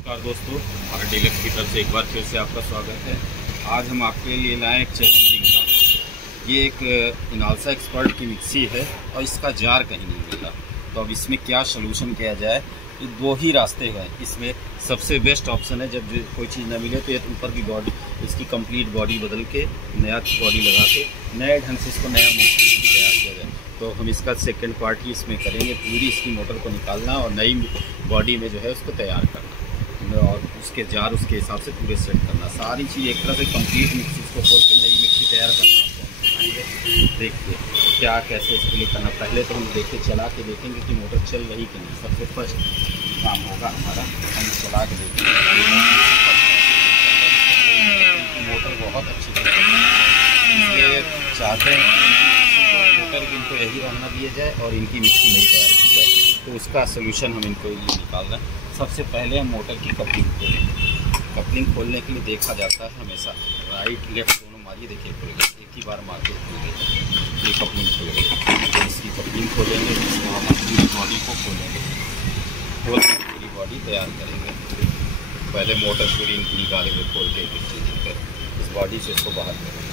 नमस्कार दोस्तों, हमारे डीलक्स की तरफ से एक बार फिर से आपका स्वागत है। आज हम आपके लिए लाए एक चैलेंजिंग काम। ये एक इनालसा एक्सपर्ट की मिक्सी है और इसका जार कहीं नहीं मिल रहा। तो अब इसमें क्या सलूशन किया जाए, ये दो ही रास्ते हैं। इसमें सबसे बेस्ट ऑप्शन है, जब कोई चीज़ ना मिले तो ये ऊपर की बॉडी, इसकी कंप्लीट बॉडी बदल के नया बॉडी लगा के नए ढंग से इसको नया मोटर तैयार किया जाए। तो हम इसका सेकंड पार्ट ही इसमें करेंगे। पूरी इसकी मोटर को निकालना और नई बॉडी में जो है उसको तैयार करना और उसके जार उसके हिसाब से पूरे सेट करना। सारी चीज़ एक तरह से कंप्लीट मिक्सी को खोल के नई मिक्सी तैयार करना आपको सिखाएंगे। देखिए क्या कैसे इसके लिए करना। पहले तो हम चला के देखेंगे कि मोटर चल रही कि नहीं। सबसे फर्स्ट काम होगा हमारा, हम चला के देखेंगे मोटर बहुत अच्छी है। इसलिए चाहते हैं मोटर भी इनको यही रहना दिया जाए और इनकी मिक्सी नहीं तैयार की जाए। तो उसका सोल्यूशन हम इनको ये निकाल रहे हैं। सबसे पहले हम मोटर की कपलिंग खोलेंगे। कपलिंग खोलने के लिए देखा जाता है हमेशा राइट लेफ्ट दोनों मारिए। देखिए खुल गया, एक ही बार मार के खुल गया। ये कपलिंग खुल गई। इसकी कपलिंग खोलेंगे, इसको हम पूरी बॉडी को खोलेंगे। खोल के पूरी बॉडी तैयार करेंगे। पहले मोटर पूरी इनकी निकालेंगे खोल के इस बॉडी से इसको बाहर करेंगे।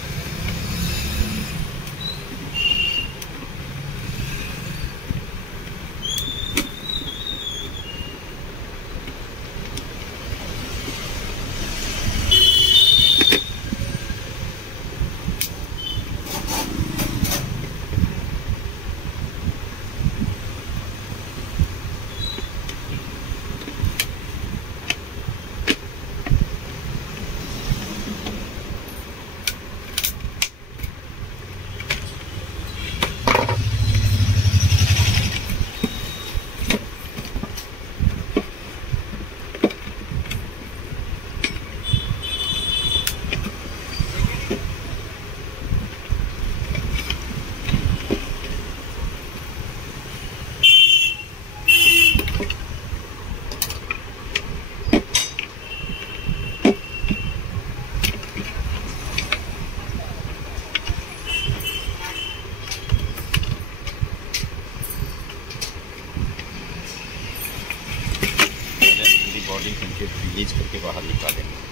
बॉडी कंप्लीट रिलीज करके बाहर निकालेंगे।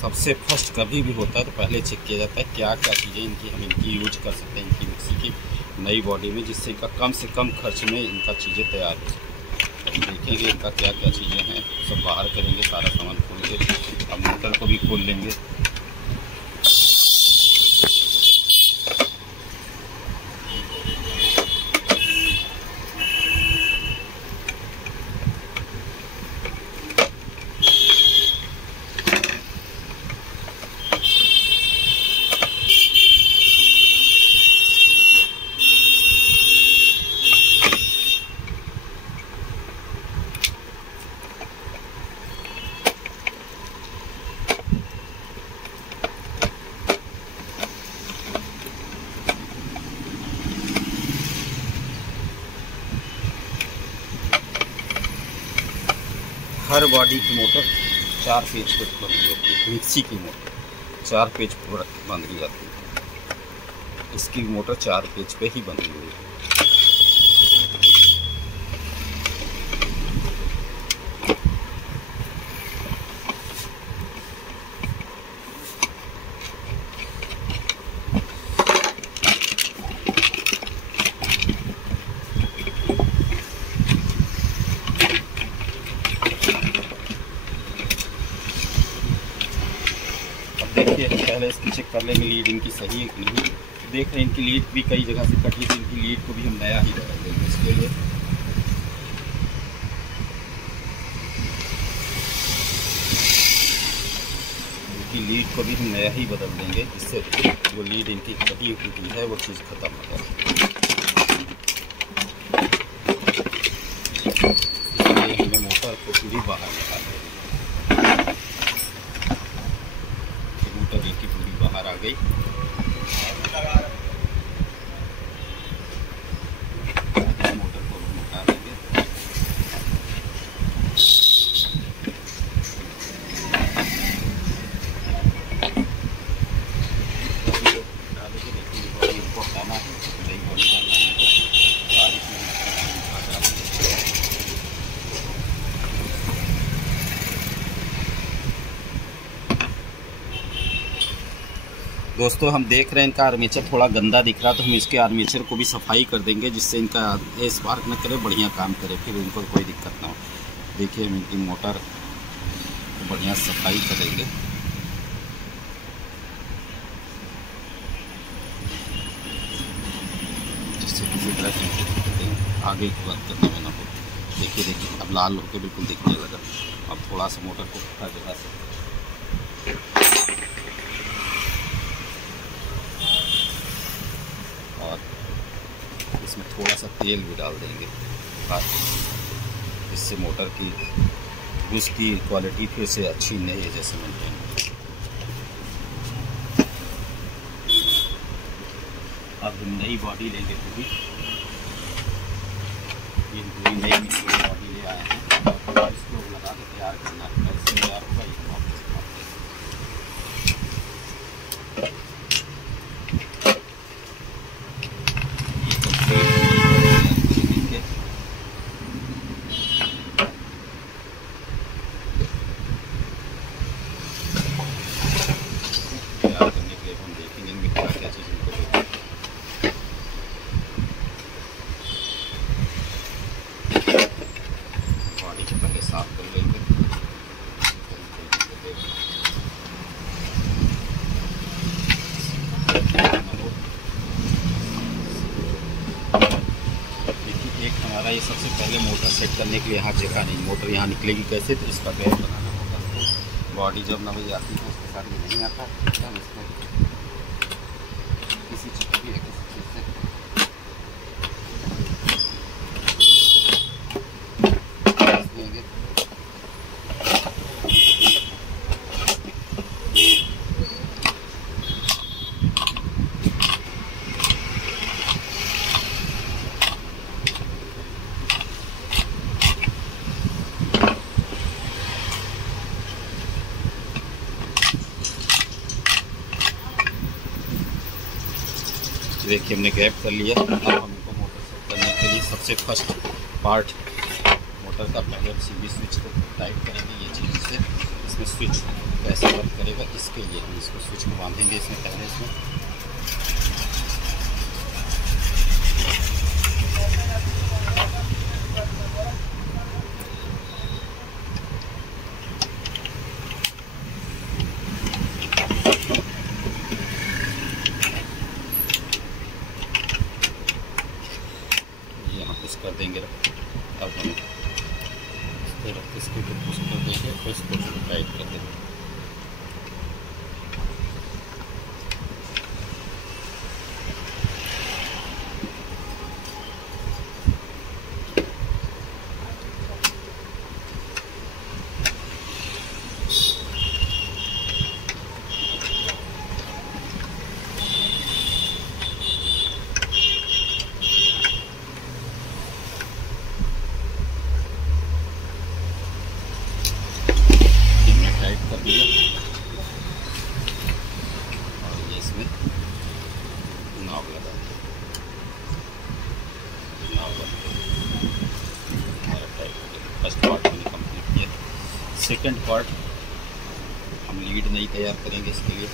सबसे फर्स्ट कभी भी होता है तो पहले चेक किया जाता है क्या क्या चीज़ें इनकी यूज कर सकते हैं इनकी मिक्सी की नई बॉडी में, जिससे का कम से कम खर्च में इनका चीज़ें तैयार हो सकें। देखेंगे इनका क्या क्या चीज़ें हैं, सब बाहर करेंगे। सारा सामान खोल के अब मोटर को भी खोल लेंगे। हर बॉडी की मोटर 4 पेज पर बंधी होती है। मिक्सी की मोटर 4 पेज पर बंधी जाती है। इसकी मोटर 4 पेज पे ही बंधी हुई है। देखिए पहले इसकी चेक कर लेंगे लीड इनकी सही है कि नहीं। देख रहे हैं इनकी लीड भी कई जगह से कटी, तो इनकी लीड को भी हम नया ही बदल देंगे। इसके लिए लीड को भी हम नया ही बदल देंगे, जिससे वो लीड इनकी कटी हुई है वो चीज़ खत्म हो जाए। इसलिए हमें मोटर को पूरी बाहर निकाल देंगे। मोटर इनकी पूरी बाहर आ गई। मोटर को हटा देंगे। दोस्तों हम देख रहे हैं इनका आर्मेचर थोड़ा गंदा दिख रहा, तो हम इसके आर्मेचर को भी सफाई कर देंगे, जिससे इनका स्पार्क न करे, बढ़िया काम करे, फिर इनको कोई दिक्कत ना हो। देखिए हम इनकी मोटर को बढ़िया सफाई करेंगे। जिससे किसी तरह से आगे वर्क करने में ना हो। देखिए अब लाल होकर बिल्कुल दिखने लगा। अब थोड़ा सा मोटर को हटा जगह से और इसमें थोड़ा सा तेल भी डाल देंगे, इससे मोटर की उसकी क्वालिटी फिर से अच्छी नई जैसे मेंटेन हो। अब हम नई बॉडी लेंगे पूरी, ये पूरी नई बॉडी ले आए हैं और इसको लगा के तैयार करना है। ऐसे तैयार होगा ये वापस तैयार करने के लिए हम देखेंगे इनमें क्या क्या चीज़ इनको देखें। बॉडी को पहले साफ कर लेंगे। देखिए एक हमारा ये सबसे पहले मोटर सेट करने के लिए यहाँ जगह नहीं, मोटर यहाँ निकलेगी कैसे, तो इसका बैग बनाना होगा। बॉडी जब नई आती है उसके साथ ये नहीं आता, हम इसको किसी चीज़ की किसी चीज़ से देंगे। देखिए हमने गैप कर लिया। अब हम इनको मोटर सेट करने के लिए सबसे फर्स्ट पार्ट मोटर का पहले सीबी स्विच को टाइट करेंगे। ये चीज़ से इसमें स्विच कैसे वर्क करेगा, इसके लिए हम इसको स्विच को बांधेंगे इसमें पहले। इसमें कर देंगे। अब हम इसके ऊपर पुश कर देंगे और इसको टाइट कर देंगे। कर दिया और ये इसमें नाव लगा दिया। नाव हमारा फर्स्ट पार्ट हमने कंप्लीट किया। सेकंड पार्ट हम लीड नहीं तैयार करेंगे इसके लिए।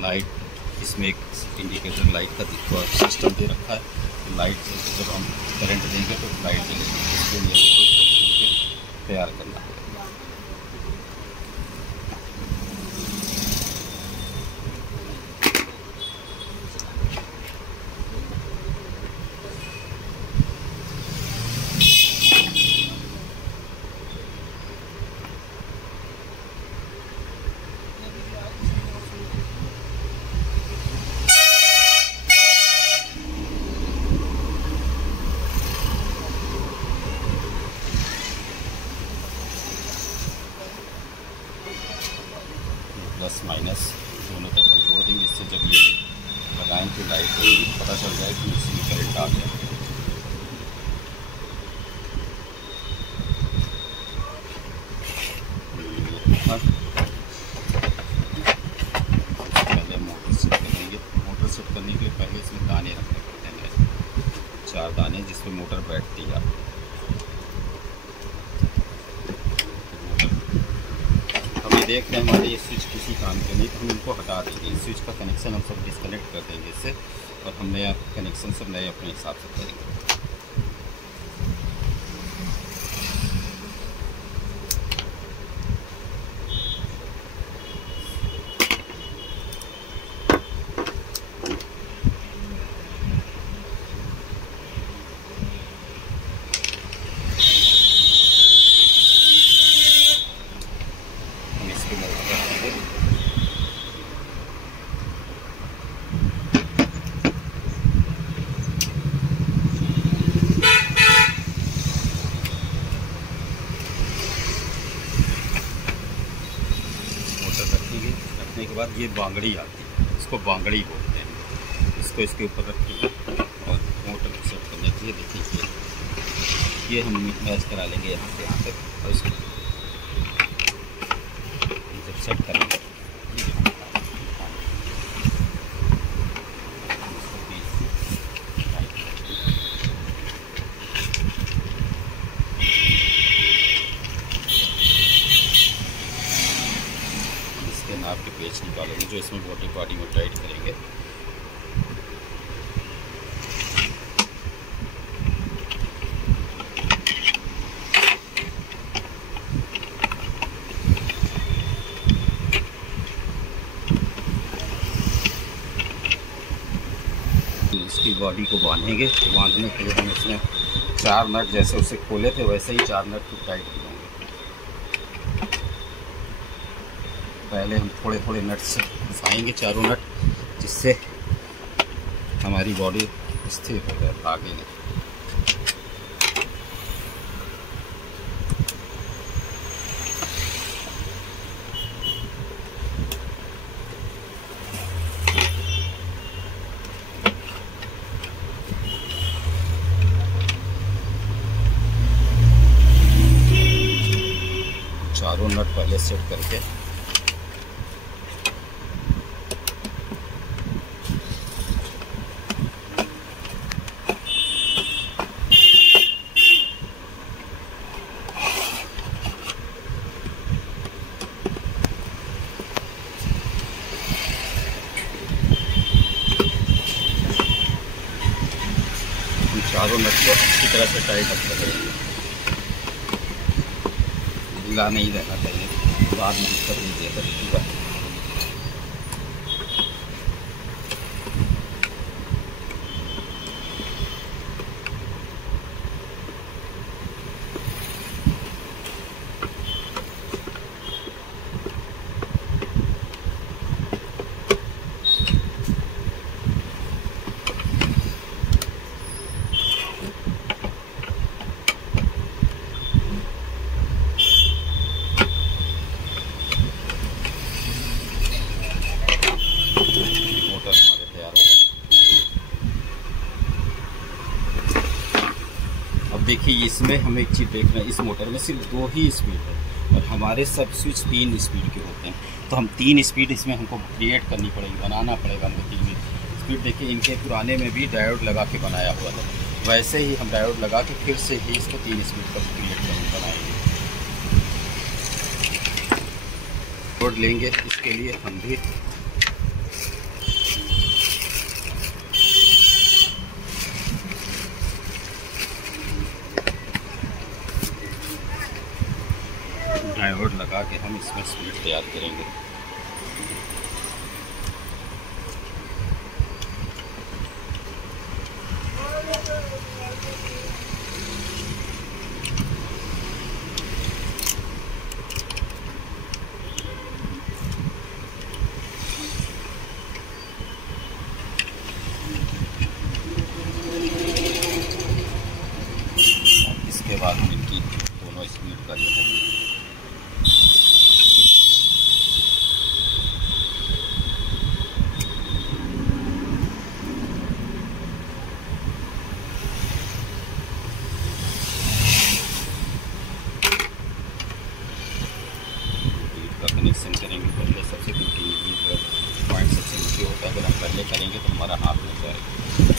लाइट इस इसमें एक इंडिकेटर लाइट का सिस्टम दे रखा है। तो लाइट से जब हम करंट देंगे तो लाइट जलेगी। इसके लिए हमको इसको खोल के तैयार करना है। प्लस माइनस दोनों तरफ हम जोड़ देंगे। इससे जब ये लगाएं तो लाइट होगी, पता चल जाए कि इसमें करंट आ गया। पहले मोटर सेट करेंगे। मोटर सेट करने के लिए पहले इसमें दाने रखने पड़ते हैं, 4 दाने जिसमें मोटर बैठती है। देख रहे हैं हमारे ये स्विच किसी काम के नहीं, तो हम इनको हटा देंगे। इस स्विच का कनेक्शन हम सब डिस्कनेक्ट कर देंगे इससे, और हम नया कनेक्शन सब नए अपने हिसाब से करेंगे। रखने के बाद ये बांगड़ी आती है, इसको बांगड़ी बोलते हैं। इसको इसके ऊपर रखिए और मोटर को सेट करने के लिए देखिए ये हम मैच करा लेंगे यहाँ से यहाँ तक, और इसको जब सेट करेंगे आपके पेच निकालेंगे जो इसमें बॉडी में टाइट करेंगे। इसकी बॉडी को बांधेंगे। बांधने के लिए हम इसमें 4 नट जैसे उसे खोले थे वैसे ही 4 नट को टाइट करेंगे। पहले हम थोड़े थोड़े नट से घुसाएंगे चारों नट, जिससे हमारी बॉडी स्थिर हो जाए, भागे नहीं। चारों नट पहले सेट करके चारों नट को अच्छी तरह से टाइट अप करेंगे। ढीला नहीं रहना चाहिए, बाद में दिक्कत नहीं देगा पूरा। देखिए इसमें हम एक चीज़ देख रहे हैं, इस मोटर में सिर्फ 2 ही स्पीड है और हमारे सब स्विच 3 स्पीड के होते हैं। तो हम 3 स्पीड इसमें हमको क्रिएट करनी पड़ेगी, बनाना पड़ेगा हमको 3 स्पीड। देखिए इनके पुराने में भी डायोड लगा के बनाया हुआ था, वैसे ही हम डायोड लगा के फिर से ही इसको 3 स्पीड का क्रिएट बनाएंगे। डायोड लेंगे, इसके लिए हम भी लोड लगा के हम इसमें स्पीड तैयार करेंगे। इसके बाद हम इनकी दोनों स्पीड का जो है का कनेक्शन करेंगे। पहले सबसे पॉइंट सबसे नीचे होता है, अगर हम पहले करेंगे तो हमारा हाथ लग जाएगा।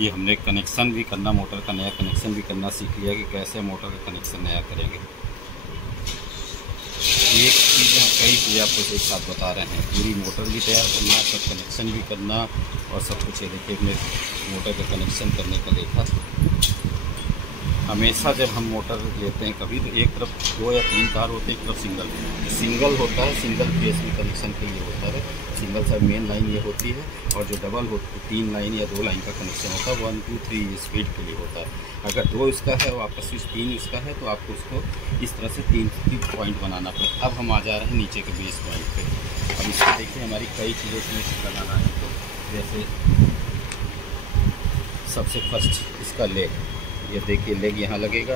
ये हमने कनेक्शन भी करना, मोटर का नया कनेक्शन भी करना सीख लिया कि कैसे मोटर का कनेक्शन नया करेंगे। एक चीज़ हम कई चीज़ें आपको एक साथ बता रहे हैं, पूरी मोटर भी तैयार करना, सब कनेक्शन भी करना और सब कुछ। ये देखिए हमने मोटर का कनेक्शन करने का देखा। हमेशा जब हम मोटर लेते हैं कभी, तो एक तरफ 2 या 3 तार होते हैं, एक तरफ सिंगल होता है। सिंगल फेस में कनेक्शन के लिए होता है, सिंगल साइड मेन लाइन ये होती है, और जो डबल होती है 3 लाइन या 2 लाइन का कनेक्शन होता है, 1 2 3 स्पीड के लिए होता है। अगर 2 इसका है और आपका स्विच 3 इसका है, तो आपको उसको इस तरह से 3 पॉइंट बनाना पड़ेगा। अब हम आ जा रहे हैं नीचे के बेस पॉइंट पे। अब इसको देखिए हमारी कई चीज़ें इसमें लगाना है। तो जैसे सबसे फर्स्ट इसका लेग, ये देखिए लेग यहाँ लगेगा।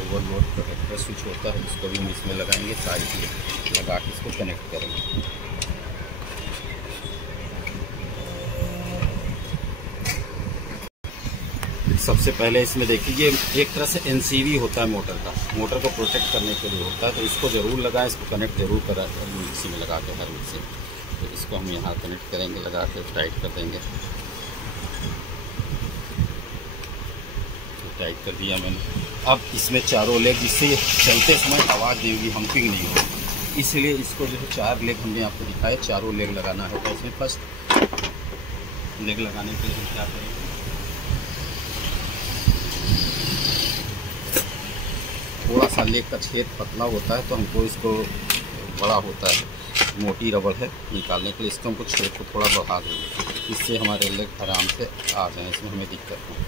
ओवरलोड प्रोटेक्टर स्विच होता है, उसको भी हम इसमें लगाएंगे। सारी चीज़ें लगा के इसको कनेक्ट करेंगे। सबसे पहले इसमें देखिए ये एक तरह से एनसीवी होता है मोटर का, मोटर को प्रोटेक्ट करने के लिए होता है, तो इसको ज़रूर लगाएं। इसको कनेक्ट ज़रूर करा मिक्सी में लगा के, हर मिक्सी। तो इसको हम यहाँ कनेक्ट करेंगे, लगा के टाइट कर देंगे। तो टाइट कर दिया मैंने। अब इसमें चारों लेग, जिससे चलते समय आवाज़ देगी, हम्पिंग नहीं होगी, इसलिए इसको जो है 4 लेग हमने आपको दिखाया, चारों लेग लगाना होगा इसमें। फर्स्ट लेग लगाने के लिए हम क्या करेंगे, थोड़ा सा लेग का छेद पतला होता है, तो हमको इसको बड़ा होता है, मोटी रबड़ है निकालने के लिए, इसको हमको छेद को थोड़ा बढ़ा देंगे, इससे हमारे लेग आराम से आ जाए, इसमें हमें दिक्कत नहीं।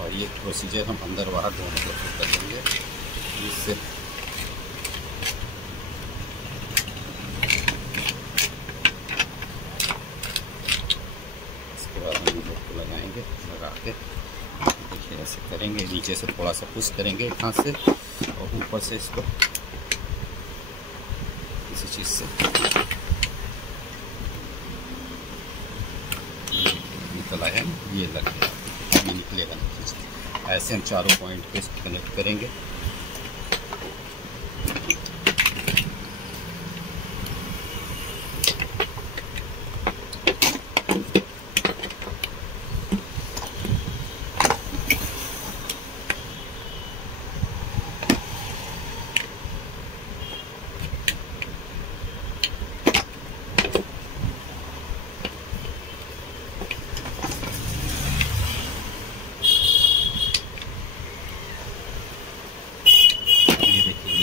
और ये प्रोसीजर हम अंदर बाहर दोनों को कर देंगे, इससे इसके बाद हम लोग को लगाएंगे। लगा के देखिए ऐसे करेंगे, नीचे से थोड़ा सा पुश करेंगे यहाँ से, और ऊपर से इसको किसी चीज़ से निकला है, ये लग गया, ये निकलेगा नहीं। ऐसे हम चारों पॉइंट पे इसको कनेक्ट करेंगे।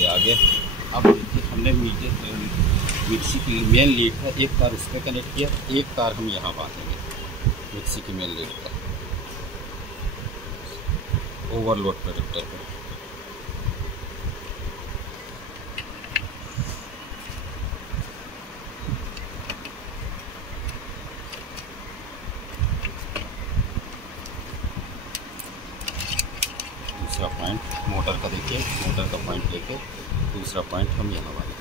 आगे अब देखिए हमने मिक्सी की मेन लीड का एक तार उस पर कनेक्ट किया, एक तार हम यहाँ बांधेंगे मिक्सी की मेन लीड का ओवरलोड प्रोटेक्टर पर। दूसरा पॉइंट मोटर का देखिए, मोटर का पॉइंट लेके दूसरा पॉइंट हम यहाँ वाले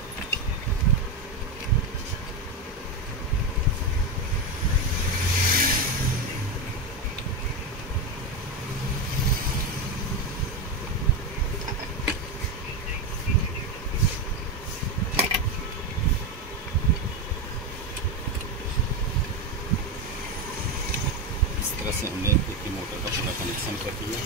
इस तरह से हमने देखिए मोटर का पूरा कनेक्शन कर दिया।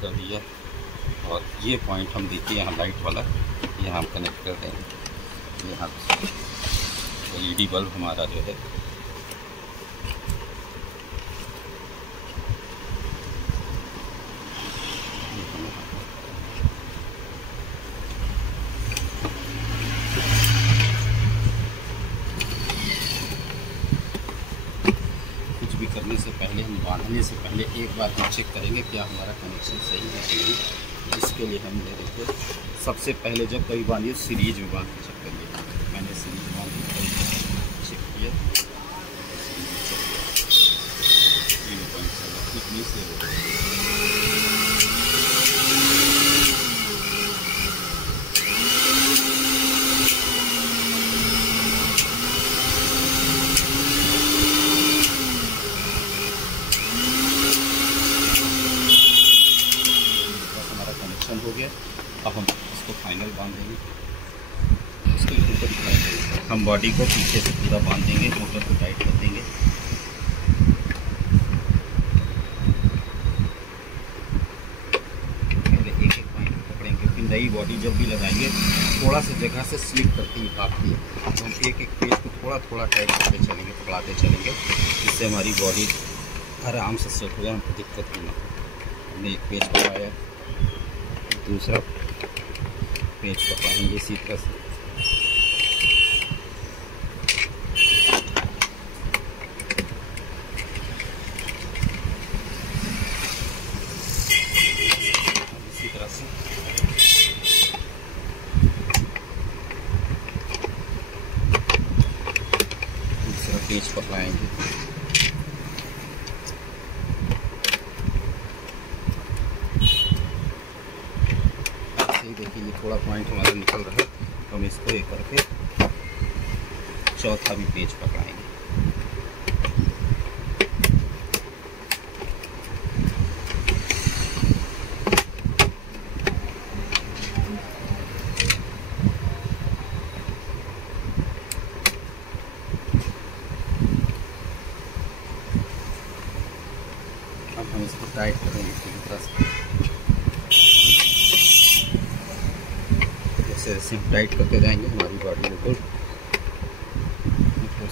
कर दिया और ये पॉइंट हम देखिए यहाँ लाइट वाला यहाँ हम कनेक्ट कर देंगे। यहाँ LED बल्ब हमारा जो है कुछ भी करने से पहले, हम बांधने से पहले एक बार हम चेक करेंगे क्या हमारा कनेक्शन सही है कि नहीं। इसके लिए हम देखिए सबसे पहले जब कभी बांधिए सीरीज में बांध के चेक करिए। मैंने सीरीज बांध चेक किया, 3.7 कितनी से हो गया। अब हम इसको फाइनल बांध देंगे। इसके ऊपर हम बॉडी को पीछे से पूरा बांध देंगे, मोटर को टाइट कर देंगे। पहले एक एक पॉइंट पकड़ेंगे, फिर नई बॉडी जब भी लगाएंगे थोड़ा सा जगह से स्लिप करती है, भागती है, तो हम एक एक पेज को थोड़ा थोड़ा टाइट करते चलेंगे, पकड़ाते चलेंगे, जिससे हमारी बॉडी आराम से सेट हो जाए, हमको दिक्कत नहीं हो। हमने एक पेज पकड़ाया, दूसरा पेज पकड़ेंगे इसी तरह से। इसी तरह से दूसरा पेज पकड़ाएंगे। देखिए ये थोड़ा पॉइंट हमारा निकल रहा है, तो हम इसको एक करके चौथा भी पेज पकड़ाएंगे। अब हम इसको टाइट करेंगे पूरी तरह से, जैसे टाइट करते जाएंगे हमारी बॉडी बिल्कुल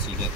सीधा।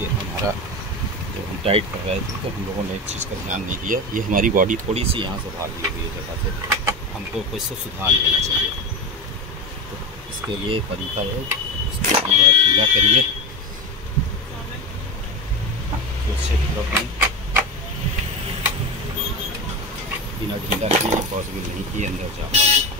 हमारा जब हम टाइट कर रहे थे तो हम लोगों ने एक चीज़ का ध्यान नहीं दिया, ये हमारी बॉडी थोड़ी सी यहाँ से भाग ली हुई है जगह से, हमको कोई से सुधार लेना चाहिए। तो इसके लिए तरीका है, इसको ढीला करिए, फिर से पूरा बिना ढीला किए पॉसिबल नहीं कि अंदर जा पाए।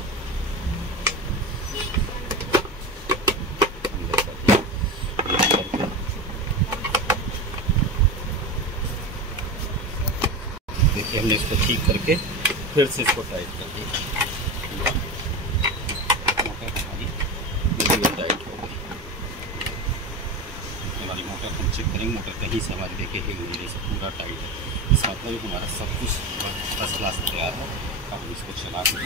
हमने इसको ठीक करके फिर से इसको टाइट कर दिया। मोटर हमारी बिल्कुल टाइट हो गई। हमारी मोटर हम चेक करेंगे, मोटर कहीं से हमारी देखिए हिल नहीं रही, से पूरा टाइट है। इसका मतलब हमारा सब कुछ फर्स्ट क्लास तैयार है। अब हम इसको चला कर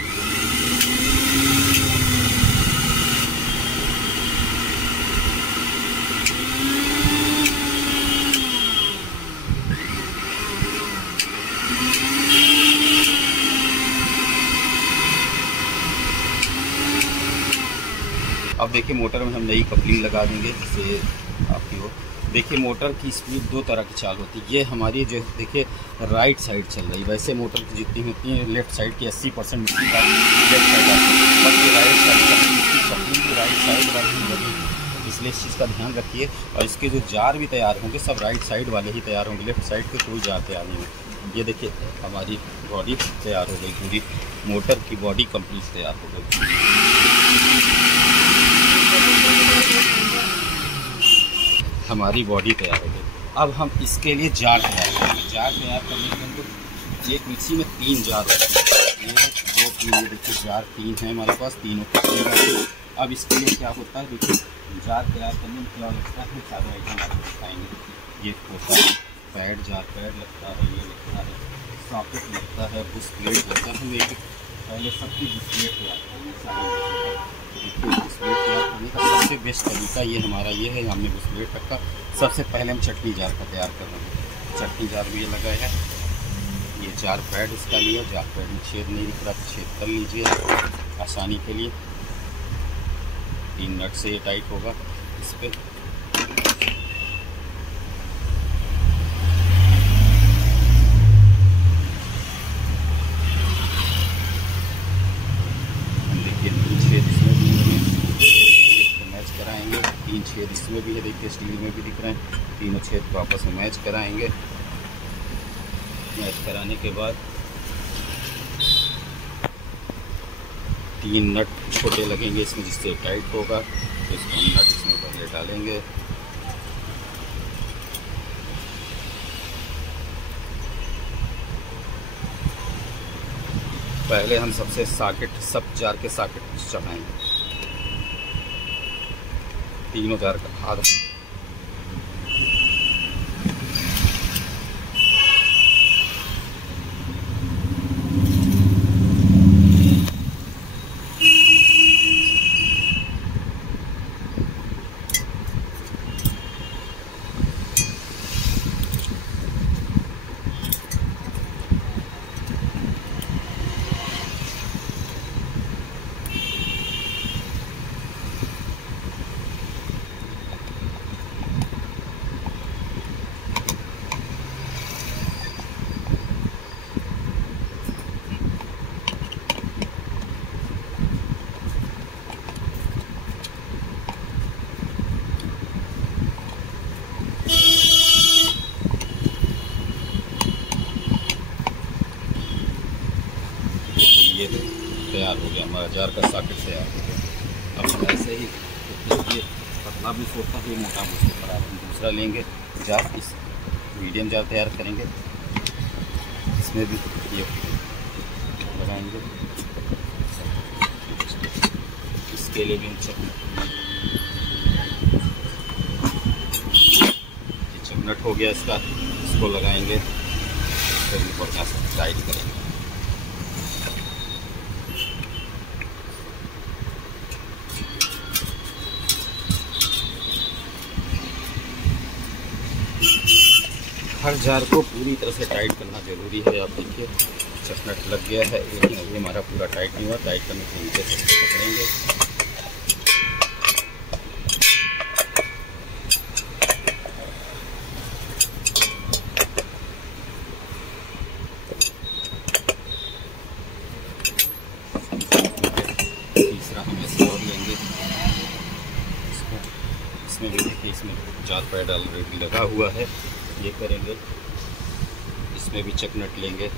अब देखिए मोटर में हम नई कपलिंग लगा देंगे। जैसे आपकी हो देखिए मोटर की स्पीड दो तरह की चाल होती है। ये हमारी जो देखिए राइट साइड चल रही है, वैसे मोटर की जितनी होती है लेफ्ट साइड की 80% इसकी लेफ्ट साइड आती है, बट ये राइट साइड इसकी कपलिंग की राइट साइड वाली लगी, इसलिए इस चीज़ का ध्यान रखिए। और इसके जो जार भी तैयार होंगे सब राइट साइड वाले ही तैयार होंगे, लेफ्ट साइड के कोई जार तैयार नहीं होंगे। ये देखिए हमारी बॉडी तैयार हो गई, पूरी मोटर की बॉडी कंप्लीट तैयार हो गई। हमारी बॉडी तैयार हो गई। अब हम इसके लिए जार तैयार करेंगे। जार तैयार करने के लिए एक मिक्सी में 3 जार होते हैं। ये 2 ये देखिए जार 3 है हमारे पास, तीनों को। अब इसके लिए क्या होता है देखिए, जार तैयार करने में क्या लगता है, सारे आइटम आपको बताएंगे। ये होता है पैड, जार पैड लगता है, ये लगता है सॉकेट लगता है, बुश प्लेट लगता है। हम एक पहले सबकी बुश प्लेट तैयार करेंगे। सारी बुश प्लेट तैयार करने का सबसे बेस्ट तरीका ये हमारा ये है। हमने बुश प्लेट रखा, सबसे पहले हम चटनी जार का तैयार कर रहे हैं। चटनी जार भी ये लगा है, ये जार पैड इसका लिया। जार पैड में छेद नहीं दिख रहा तो छेद कर लीजिए आसानी के लिए। 3 नट से ये टाइट होगा इस पर। देखिए 3 छेद इसमें भी मैच कराएंगे, 3 छेद इसमें भी है, देखिए स्टील में भी दिख रहे हैं। तीनों छेद को आपस में मैच कराएंगे। मैच कराने के बाद 3 नट छोटे लगेंगे इसमें, जिससे टाइट होगा। तो इसको हम नट इसमें पहले डालेंगे। पहले हम सबसे सॉकेट, सब जार के सॉकेट चढ़ाएंगे, तीनों जार का आधा। ये तैयार हो गया हमारा जार का सॉकेट तैयार हो गया। अब हम ऐसे ही ये पतला भी होता है, मोटा भी होता है। हम दूसरा लेंगे जार, इस मीडियम जार तैयार करेंगे, इसमें भी ये लगाएंगे। इसके लिए भी हम चकनट हो गया इसका, इसको लगाएंगे, फिर बढ़िया से टाइट करेंगे। हर जार को पूरी तरह से टाइट करना जरूरी है। आप देखिए चकनट लग गया है, लेकिन अभी हमारा पूरा टाइट नहीं हुआ। टाइट करने के नीचे से पकड़ेंगे। तीसरा हम ऐसे और लेंगे इसको, इसमें भी देखिए इसमें जार पैड ऑलरेडी लगा हुआ है। ये करेंगे, इसमें भी चकनट लेंगे।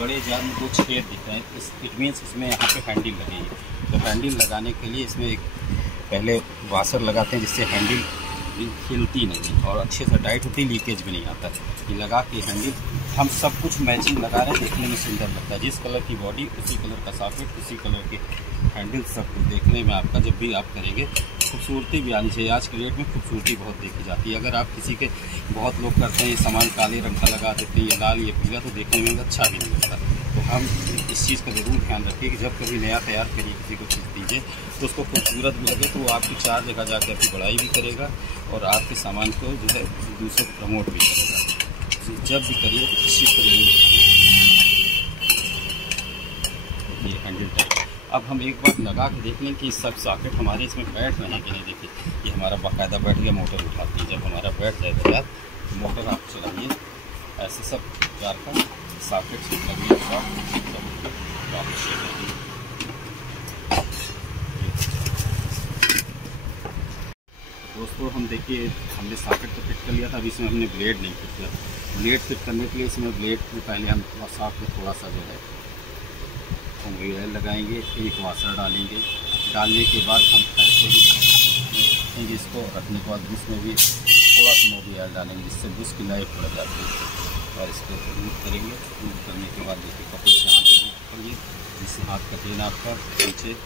बड़े जार में 2 छेद दिख रहे हैं, इट मीन्स इसमें यहाँ पे हैंडल लगेगी। तो हैंडल लगाने के लिए इसमें एक पहले वाशर लगाते हैं जिससे हैंडल हिलती नहीं और अच्छे से टाइट होती, लीकेज भी नहीं आता। ये लगा के हैंडल हम सब कुछ मैचिंग लगा रहे हैं, देखने में सुंदर लगता है। जिस कलर की बॉडी उसी कलर का सॉकेट, उसी कलर के हैंडल, सब कुछ देखने में आपका जब भी आप करेंगे खूबसूरती भी आनी चाहिए। आज के डेट में खूबसूरती बहुत देखी जाती है। अगर आप किसी के, बहुत लोग करते हैं ये सामान काले रंग का लगा देते हैं, ये लाल ये पीला, तो देखने में अच्छा भी नहीं लगता। तो हम इस चीज़ का ज़रूर ध्यान रखिए कि जब कभी नया तैयार करिए, किसी को चीज़ दीजिए तो उसको खूबसूरत भी लगे, तो वो आपकी 4 जगह जाकर आपकी बड़ाई भी करेगा और आपके सामान को जो है दूसरों को प्रमोट भी करेगा। जब भी करिए तो इस चीज़ को जरूर देखिए। ये हैंडल टाइप अब हम एक बार लगा के देख लें कि सब सॉकेट हमारे इसमें बैठ रहे हैं कि नहीं। देखिए ये हमारा बाकायदा बैठ गया, मोटर उठाती है। जब हमारा बैठ जाएगा यार, मोटर आप चलाइए, ऐसे सब जार का सॉकेट लगे दोस्तों। हम देखिए हमने सॉकेट तो फिट कर लिया था, अभी इसमें हमने ब्लेड नहीं फिट किया। ब्लेड फिट करने के लिए इसमें ब्लेड को पहले हम सॉफ्ट में थोड़ा सा जो है मोबिल ऑयल लगाएंगे, एक वाशर डालेंगे। डालने के बाद हम ऐसे ही इसको रखने के बाद इसमें भी थोड़ा सा मोबिल ऑयल डालेंगे, जिससे बुश की लाइफ बढ़ जाती है। और इसको रूट करेंगे। रूट करने के बाद देखिए कपड़े से हाथ पकड़िए, जिससे हाथ कटे ना आपका नीचे।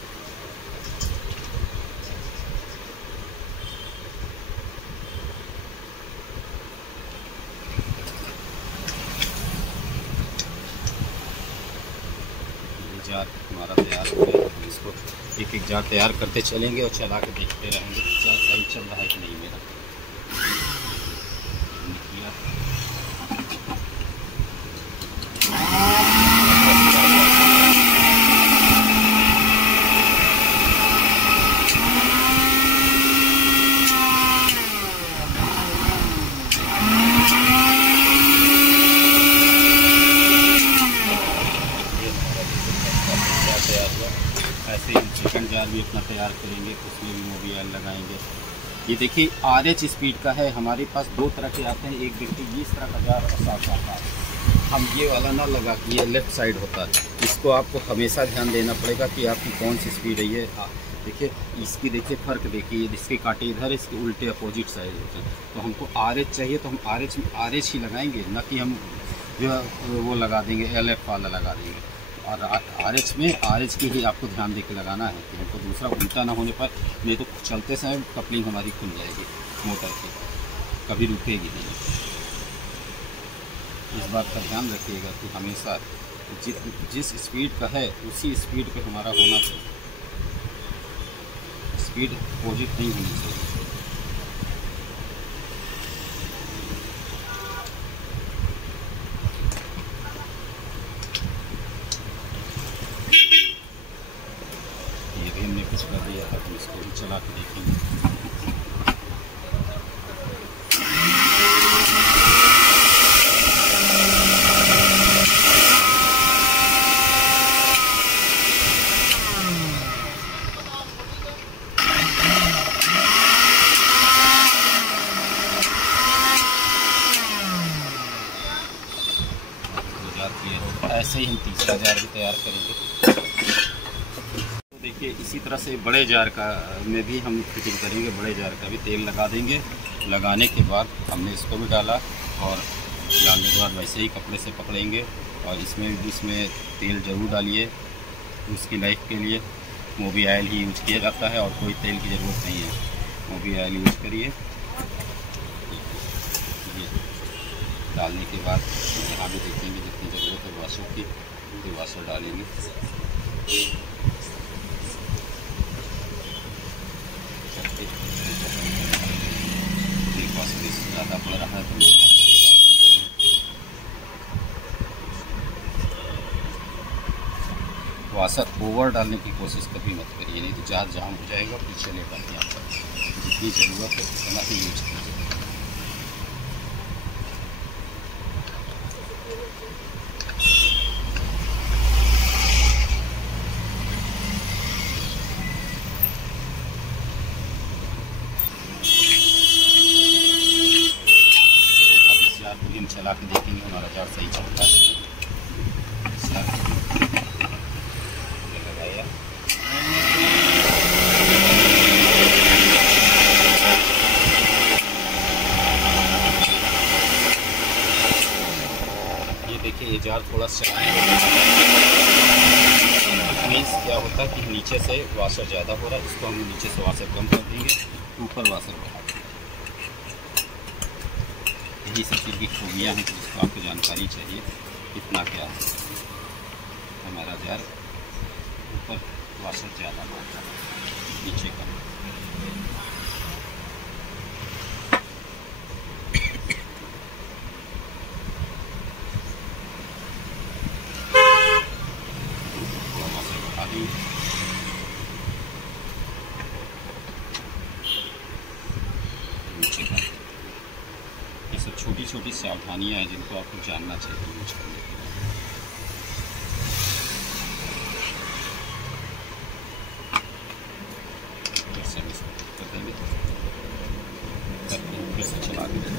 जार हमारा तैयार हो गया। हम इसको एक एक जार तैयार करते चलेंगे और चला के देखते रहेंगे जार सही चल रहा है कि नहीं मेरा। ऐसे ही चिकन जार भी अपना तैयार करेंगे, उसमें भी मोबिल ऑयल लगाएंगे। ये देखिए RH स्पीड का है। हमारे पास 2 तरह के आते हैं, एक देखिए इस तरह का जार और साफ आता है। हम ये वाला ना लगा कि ये लेफ़्ट साइड होता है, इसको आपको हमेशा ध्यान देना पड़ेगा कि आपकी कौन सी स्पीड है। ये देखिए इसकी देखिए फ़र्क देखिए, इसके कांटे इधर, इसके उल्टे अपोजिट साइड होते हैं। तो हमको RH चाहिए तो हम RH ही लगाएंगे, ना कि हम जो वो लगा देंगे LF वाला लगा देंगे। और RH में RH की ही आपको ध्यान दे के लगाना है कि हमको दूसरा उल्टा ना होने पर, नहीं तो चलते समय कपलिंग हमारी खुल जाएगी मोटर की, कभी रुकेगी नहीं। इस बात का ध्यान रखिएगा कि हमेशा जिस स्पीड का है उसी स्पीड पे हमारा होना चाहिए, स्पीड अपोजिट नहीं होनी चाहिए। ये भी हमने कुछ कर दिया था, तो इसको भी चला के देखेंगे। ऐसे ही हम तीसरा जार भी तैयार करेंगे। तो देखिए इसी तरह से बड़े जार का में भी हम फिटिंग करेंगे। बड़े जार का भी तेल लगा देंगे। लगाने के बाद हमने इसको भी डाला और डालने के बाद वैसे ही कपड़े से पकड़ेंगे। और इसमें तेल ज़रूर डालिए, उसकी लाइफ के लिए मोबिल ऑयल ही यूज किया जाता है और कोई तेल की ज़रूरत नहीं है। मोबिल ऑयल यूज करिए। डालने के बाद यहाँ भी देखेंगे जितनी ज़रूरत है वाशर की, तो वाशर डालेंगे। वाशर इससे ज़्यादा पड़ रहा है तो वाशर ओवर डालने की कोशिश कभी मत करिए, नहीं तो जार जाम हो जाएगा, पीछे ले पाएंगे आपका। जितनी ज़रूरत है उतना ही यूज कीजिए। चला के देखेंगे हमारा जार सही चलता है। जार थोड़ा चलाएँ मीन्स क्या होता है कि नीचे से वाशर ज़्यादा हो रहा है, इसको हम नीचे से वाशर कम कर देंगे, ऊपर वाशर बढ़ा देंगे। यही सब चीज़ की खूबियाँ हैं, जिसको आपको जानकारी चाहिए कितना क्या है। हमारा जार ऊपर वाशर ज़्यादा मारता है, नीचे कम। ये सब छोटी छोटी सावधानियां हैं जिनको आपको जानना चाहिए यूज करने के लिए। फिर से चला देंगे।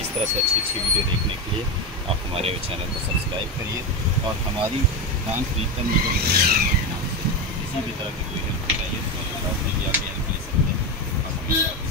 इस तरह से अच्छी वीडियो देखने के लिए आप हमारे चैनल को सब्सक्राइब करिए और हमारी बैंक प्रीतम निगम के नाम से किसी भी तरह की कोई हेल्प चाहिए तो आप हेल्प ले सकते हैं।